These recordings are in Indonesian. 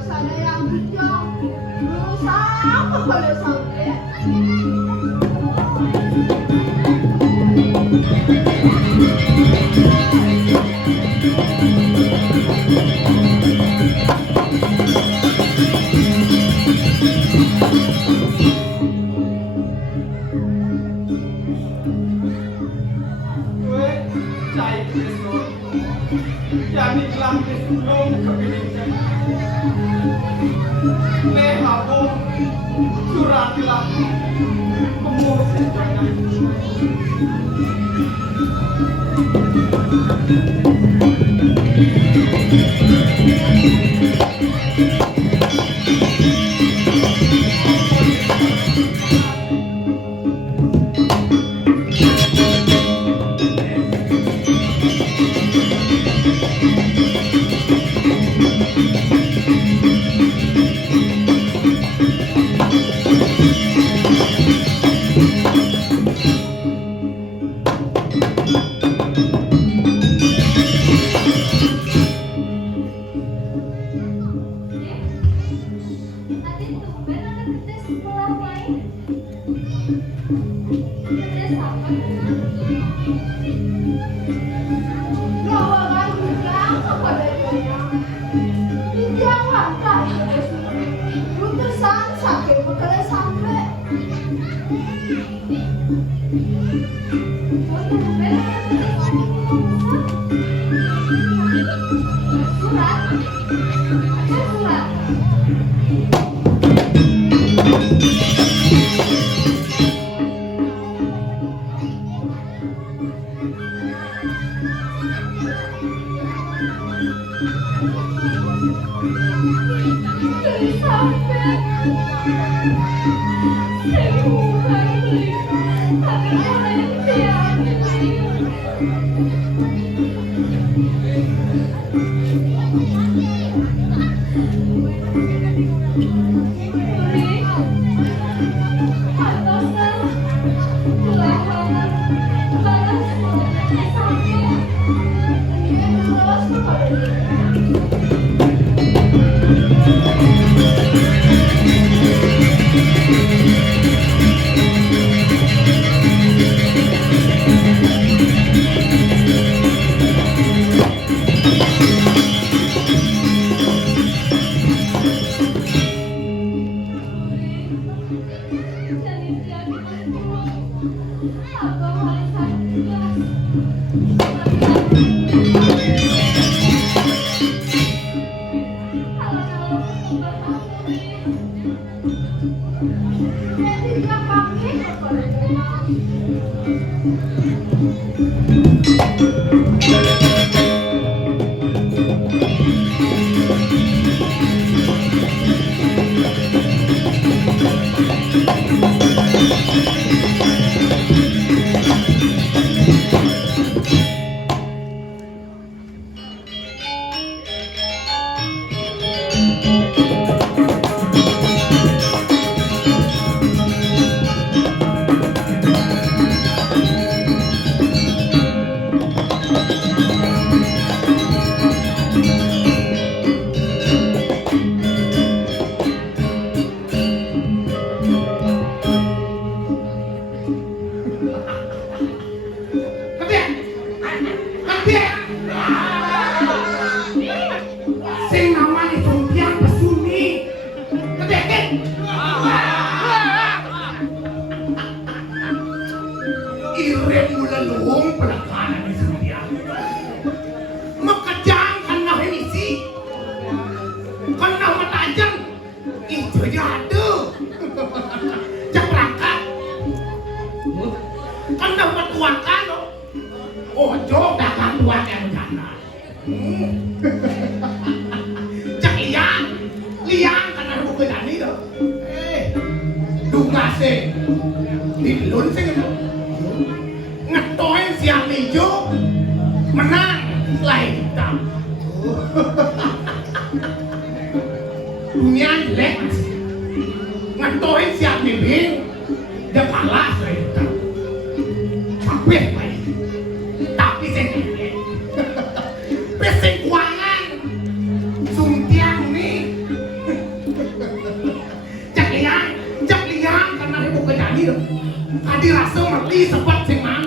Sana yang bijak berusaha kepada sampai jadi lampu belum kepilihan lehabu suratilah kemudian jangan Pesing kuangan sempat sing mang.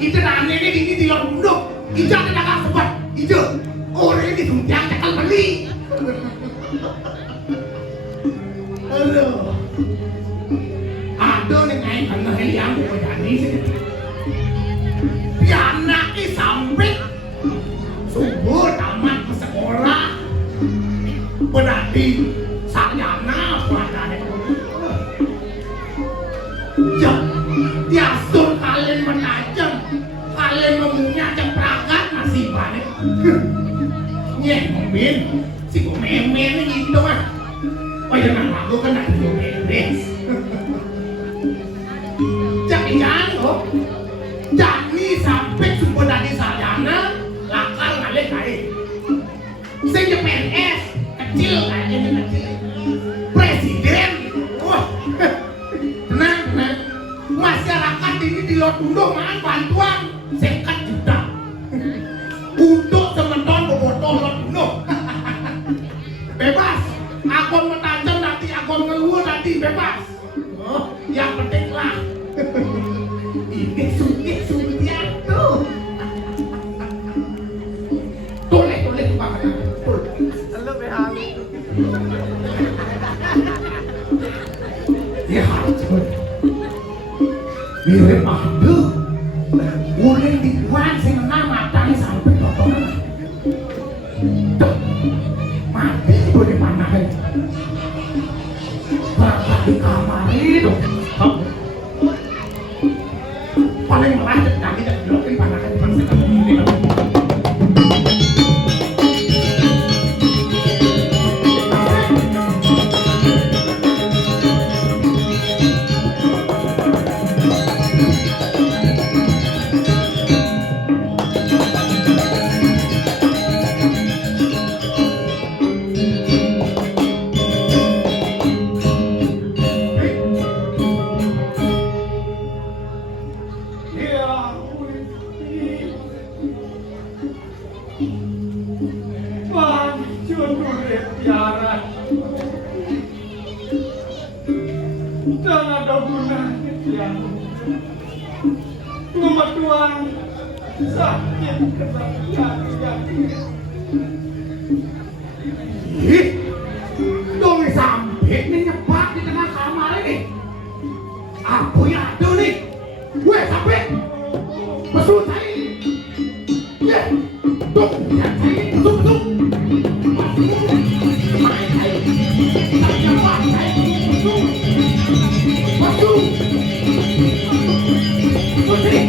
Itu nane ini di lor unduk. Itu ada dagang sempat. Itu orang ini tunjang cakal beli. Aduh. Ada nih ngain karena yang aku jadi sih. Anak ini sampai subuh tamat ke sekolah. Berarti sarjana pada diasur kalian menajam, kalian memunya ceprakan masih banyak. Nyeh mobil, si gue memen gitu mah. Oh jangan aku kan ada gue beres. Jangan kok, jadi sampai subuh dari sarjana, lakar ngalih kain. Saya PNS kecil kayaknya kecil, presiden. Wah, tenang. Masyarakat ini di luar tunduk makan bantuan sekat juta untuk teman-teman bobotoh luar tunduk. Bebas, akun mentajam nanti, akun ngeluar nanti bebas. Oh, yang penting lah. Ini sulit tuh. Toleh Pak. Halo behal. Ya, mirip ada boleh dibuat senang matanya sampai potongan mati boleh mana berapa di kamar itu paling melanjut nanti tak dilokin panakan bangsa kamu ini Jangan ada gunanya ya. Rumah tuan sakit kesakitan. Ih, dong sampai nih nyebat di tengah kamar ini. Apa yang ada nih? Gue sampai besut saya. Ya, tuh yang saya besut. Main saya, tak nyebat saya besut. Masuk. Putri.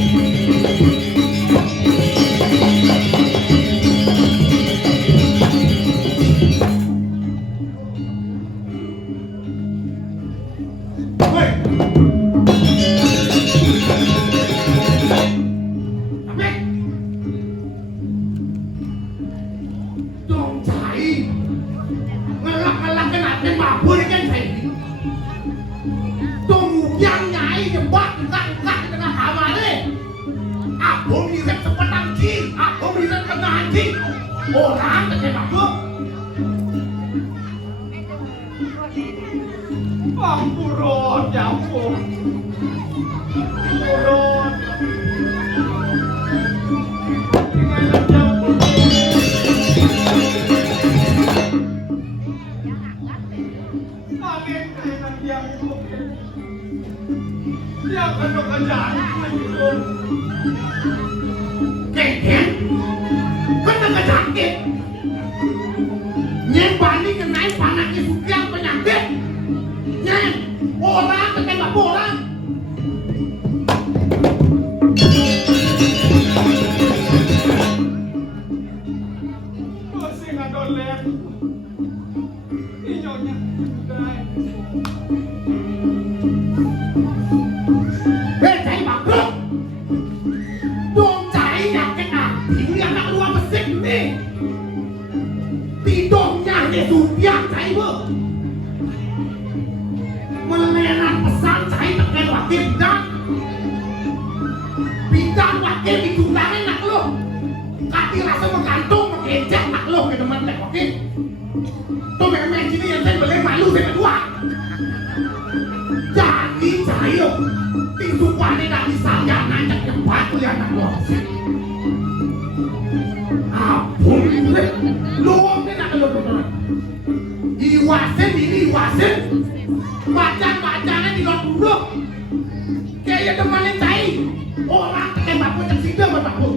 Woi. Apa? Dong cai. Ngelak-ngelak kenapa mabuk ni kan saya. Yang nyai jebak enggak di tengah kamar ni. Aku mirip seperti anjing, aku mirip kena anjing. Orang kena apa? Ampun, ya ampun. Ampun. Tinggal jauh. Angin kainan yang yang kena kerjaan Keken, kena kejangkit. Nyeng banding kenain panaknya sukian penyakit. Nyeng, orang ketembak orang. masih ngadolep. Inyonya Saya bagus. Dong cai nyakit ini yang nak keluar mesin ni. Tidongnya ni sukian cai bu. Melenan pesan cai tekan wakil dan bidang wakil dijumlahin nak lu. Kaki rasa menggantung mengejek nak lu ke teman tek wakil. Tuh memang sini yang saya boleh malu saya kedua. Jadi ayo tisu pani dari saya ngajak cepat lihat aku ampun luang tidak keluar iwasin ini iwasin bacaan-bacaannya di luar duduk kayak temannya cai orang tembak pun cek sidang bapak pun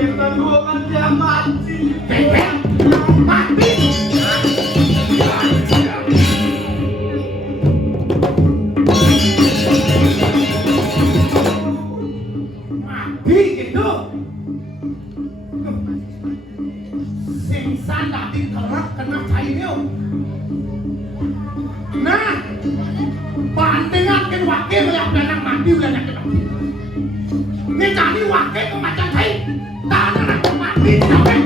Kita ruangan dia mati. Mati. Mati gitu. Singsan tadi kerak kena cairnya. Nah, bandingan kan wakil yang danang mati udah nak mati. Ini tadi wakil ke macam saya. Tanah nak mati sampai.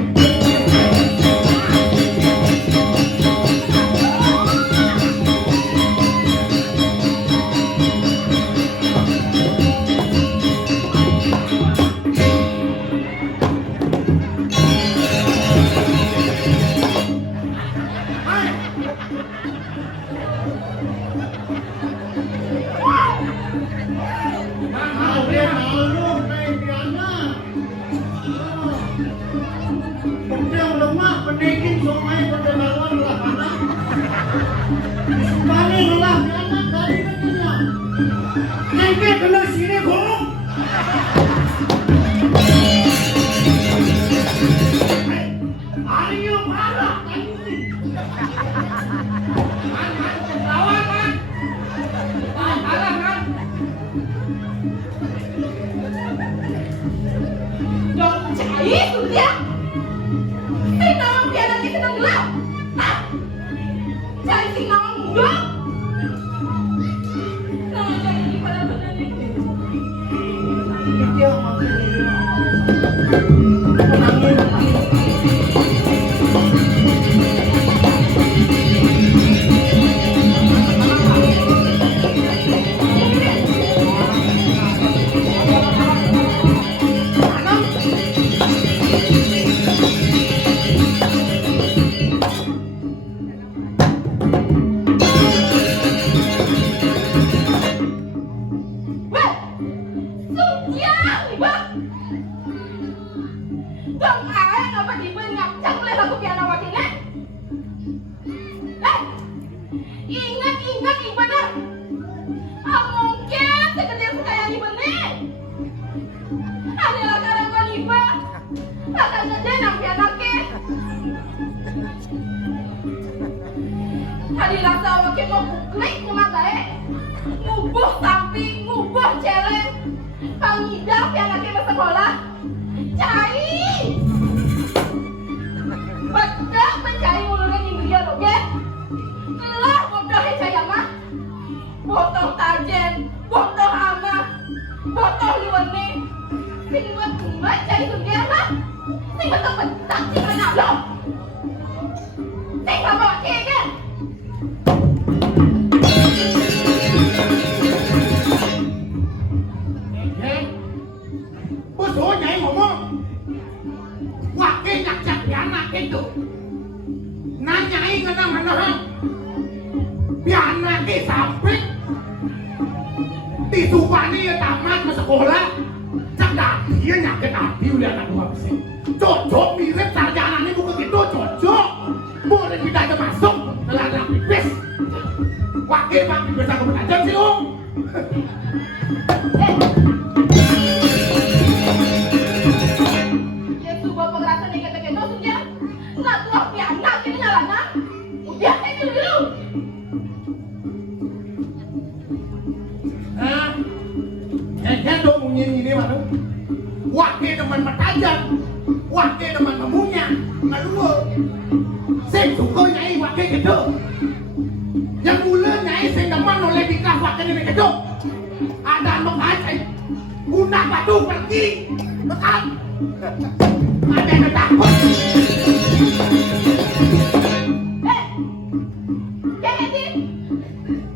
Jangan sih,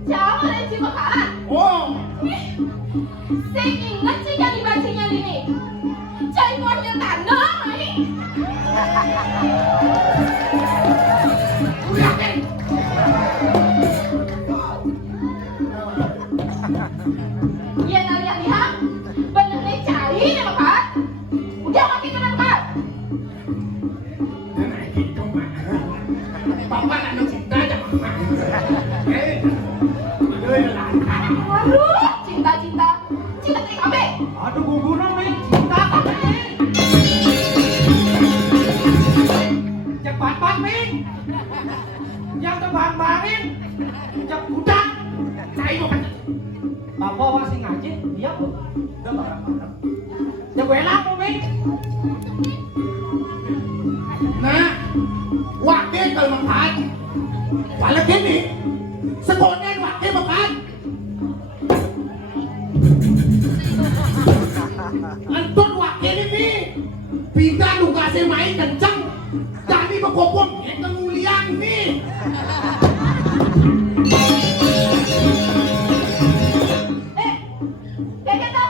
jauh dari si bakalan. kemana? Papa nak cinta aja mama. Aduh, cinta TKB. Aduh guguran nih, cinta apa nih? Cepat Min. Yang terbang-bangin, cep budak. Saya mau kan. Bapak masih ngaji, dia udah barang-barang. Ya gue lapor Min. Nah, wakil kalau makan, kalau gini, sekolah wakil makan. Antun wakil ini, pindah nugasnya main kencang, jadi berkopon yang kemuliaan nih. Kayak kata,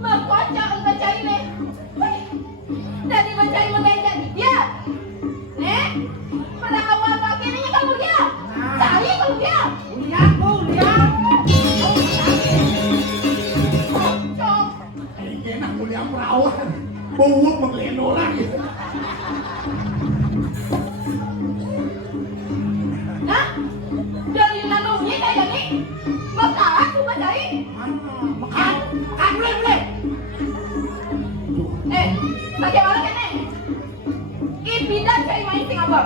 berkocak baca ini. Dari baca ini mengajar dia. Pada awal wakil ini kamu dia. Cari kamu dia. Lihat bu, lihat. Cok. Ini enak mulia perawan, buuk mengelin orang gitu. Nah, dari nanungnya kayak gini. Makan tuh baca ini. Makan boleh. Bagaimana kene? Ibida cai main sing apa?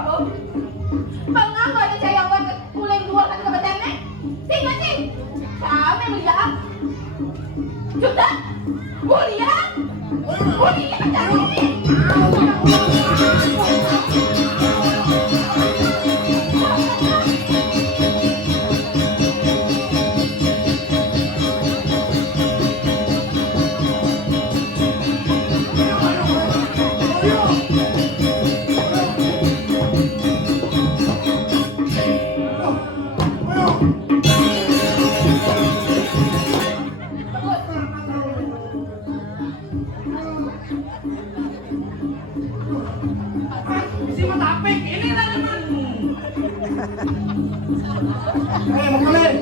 Mengapa ada cai awak kuleng dua kan ke badannya? Sing macing. Kami melihat. Sudah. Mulia cari ini. Si matapik, ini lah naman. Makelin.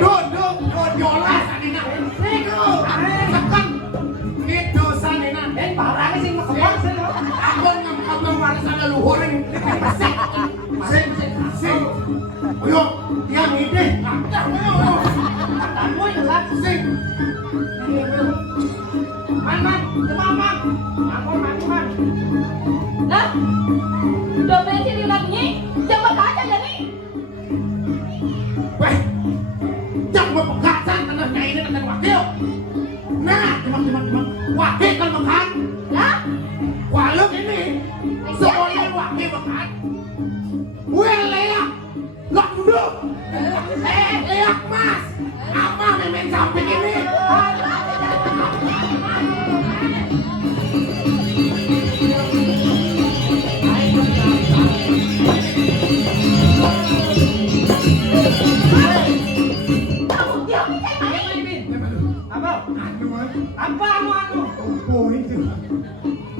Dud, yolas sanina. Sekan. Itu sanina. Parahnya sih makapal sih. Ako ngam warisan leluhur ini. Sing. Uyo, tiang ini. Kamu itu lah. Sing. Man, teman. Aku man. Nah, dompet sini lagi. Coba kaca jadi. Weh, jangan berpekasan tengahnya ini dengan wakil. Nah, teman. Wakil kan makan. Nah, Waluk ini. Semuanya wakil makan. Weh, leak. Lok duduk. Leak mas. Apa memen samping ini? kamu dia cai main. Apa? Apa anu? Oh itu.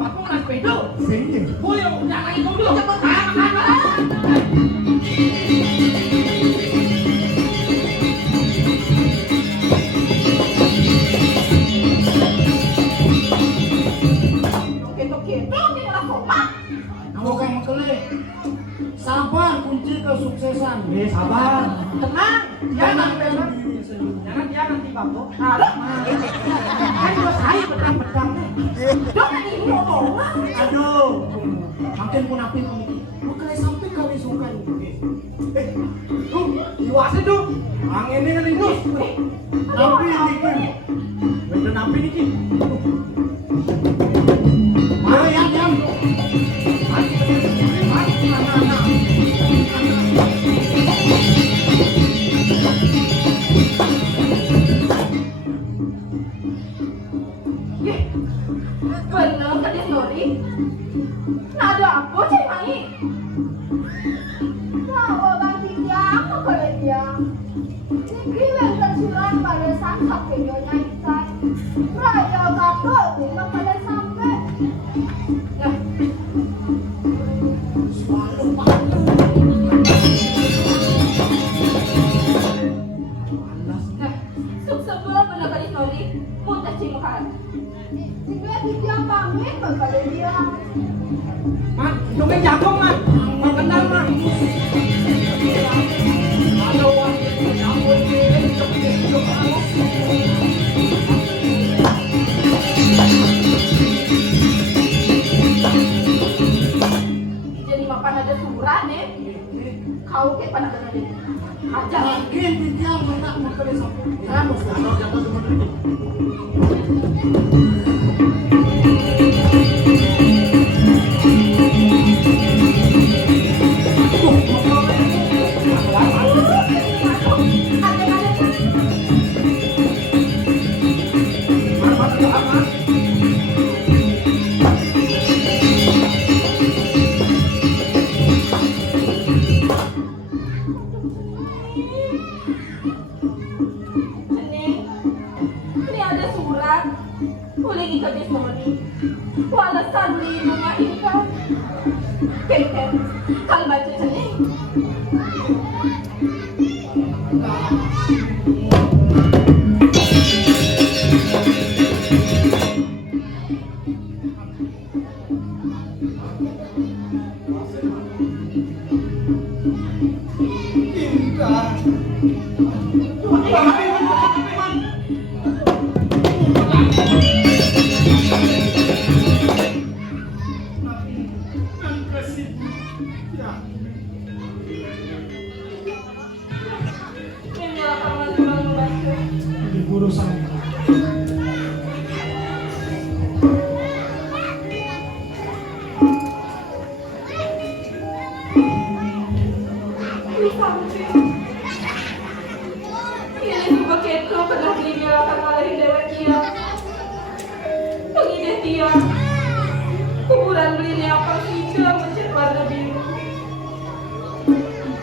Aku nak pedo. Sini. Boyo, jangan lagi kau dulu. Coba makan. Toke, di dalam rumah. Bukan makelin. Sabar kunci kesuksesan. Sabar. Tenang. Jangan Tenang. jangan tiba kok. Aduh, Kan juga saya pedang-pedang nih. jangan ini ngomong. Aduh. Makin munafik ini. Makelin sampai kali suka ini. Tuh, iwasin tuh. Ang ini kan ini. Nabi ini. Bener napi nih ki. Yam. Bener tadi Nori. Nada apa cai main? Bawa banting yang apa dia? Ini tersurat pada sang video nyanyikan. Raya kapal Man, dongeng jago man. Man kendal man. Jadi makan ada surat nih. Kau ke pada tadi. Aja. Makin dia menak makan sampai. Kamu sudah jatuh sebenarnya. Ini ada surat. Boleh ikut di sini. Walasan di bunga ikan. Ken, kalau baca sini. Urusan. Ini pakai itu pernah dinyalakan oleh dewa dia. Pengide dia. Kuburan belinya apa sih mencet warna biru.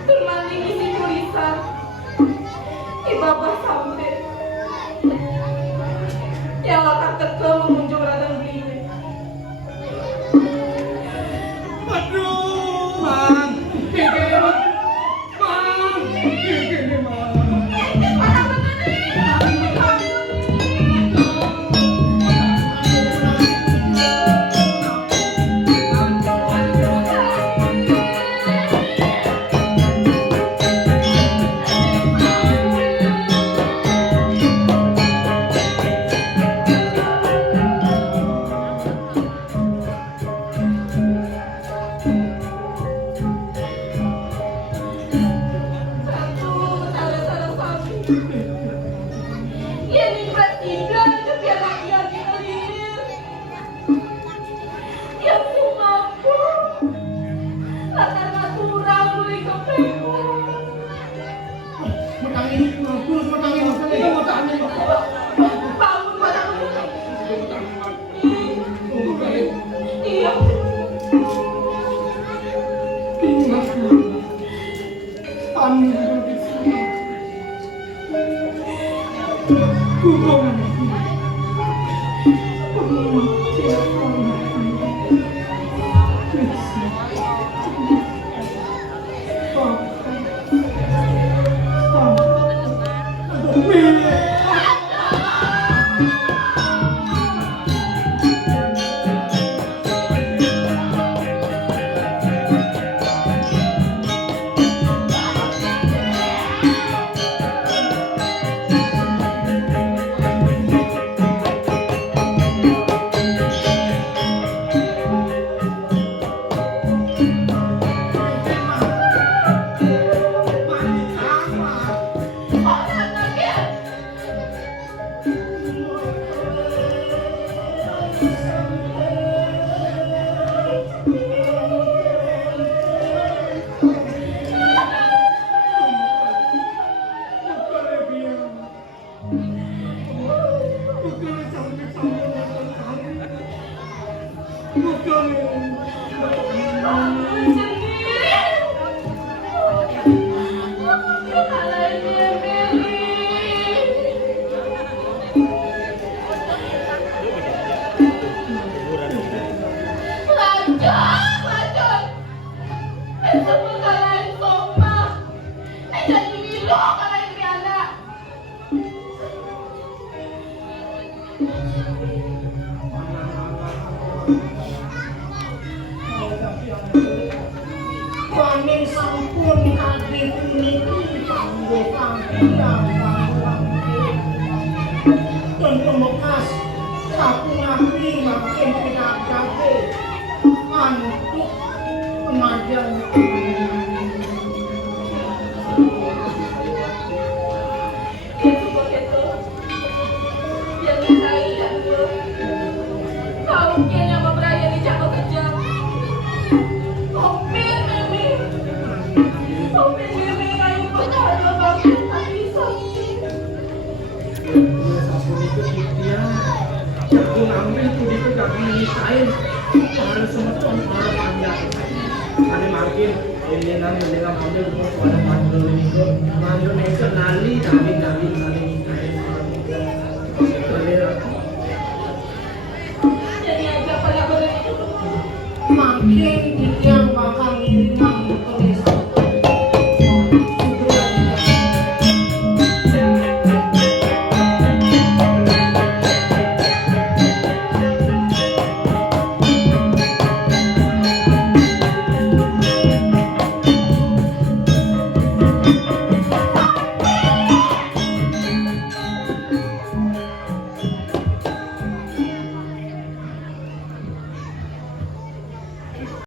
Termanding isi tulisan. Ibabah sampai. Yang akan teka mengunjung radang belinya. Aduh, man. Gini, man. Man. Gini, man. sampun kadhe puniki kanggo panggilan kanggo dan pemekas aku ngabdi makin pinagate untuk pengajian Itu begitu. Yang saya kau kena memberaya di jago kejam. Kopi mimi. Kopi mimi kayu berharga bagi hati sakit. sampun itu dia aku ngambil tuh itu gak menyistain harus semeton para panjang ada makin ini nanti dengan ambil semua pada panjang itu panjang itu kenali saling saling Jadi aja pada begitu. makin yang bakal ngirimang tulis